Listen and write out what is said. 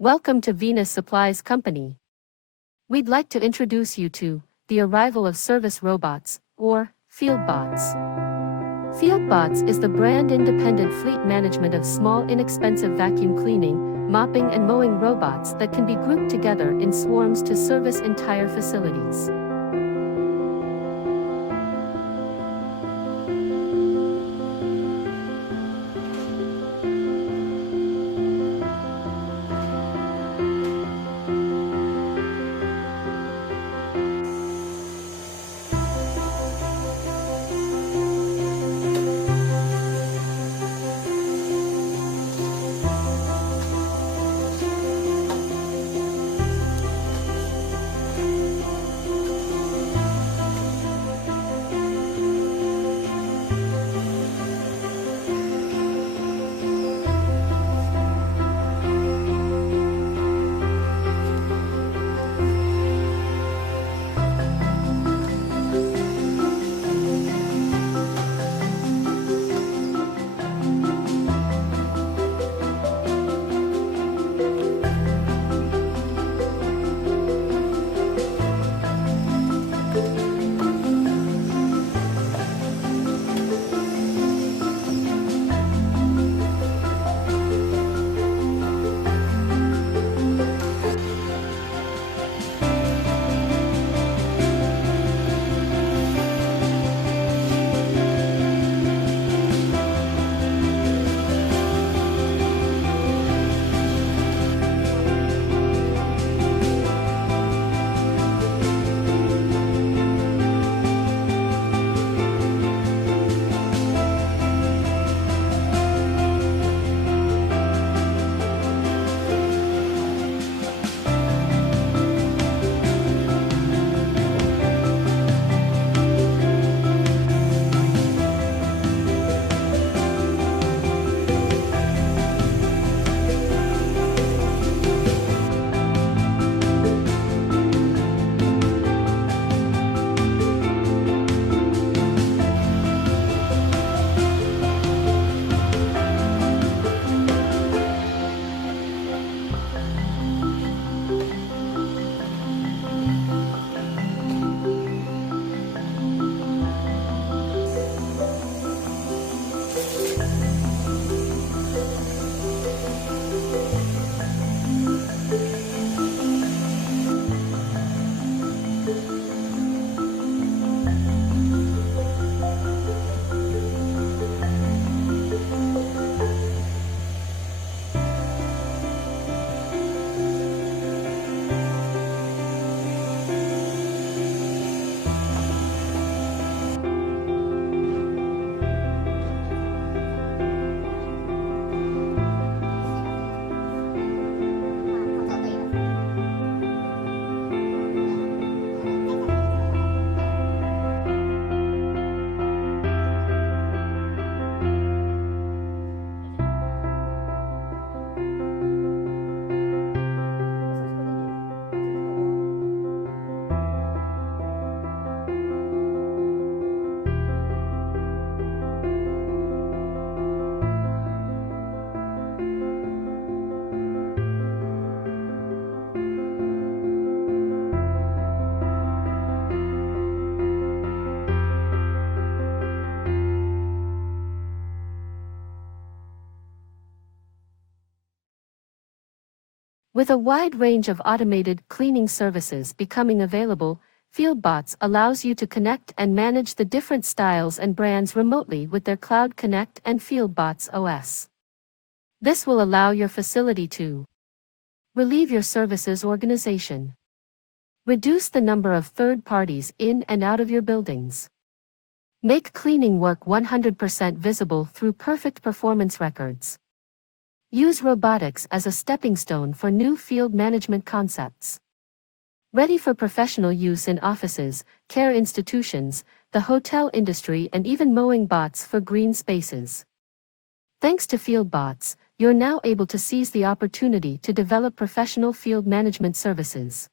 Welcome to Venus Supplies Company. We'd like to introduce you to the arrival of service robots, or FieldBots. FieldBots is the brand-independent fleet management of small, inexpensive vacuum cleaning, mopping and mowing robots that can be grouped together in swarms to service entire facilities. With a wide range of automated cleaning services becoming available, FieldBots allows you to connect and manage the different styles and brands remotely with their Cloud Connect and FieldBots OS. This will allow your facility to relieve your services organization, reduce the number of third parties in and out of your buildings, make cleaning work 100% visible through perfect performance records. Use robotics as a stepping stone for new field management concepts. Ready for professional use in offices, care institutions, the hotel industry, and even mowing bots for green spaces. Thanks to FieldBots, you're now able to seize the opportunity to develop professional field management services.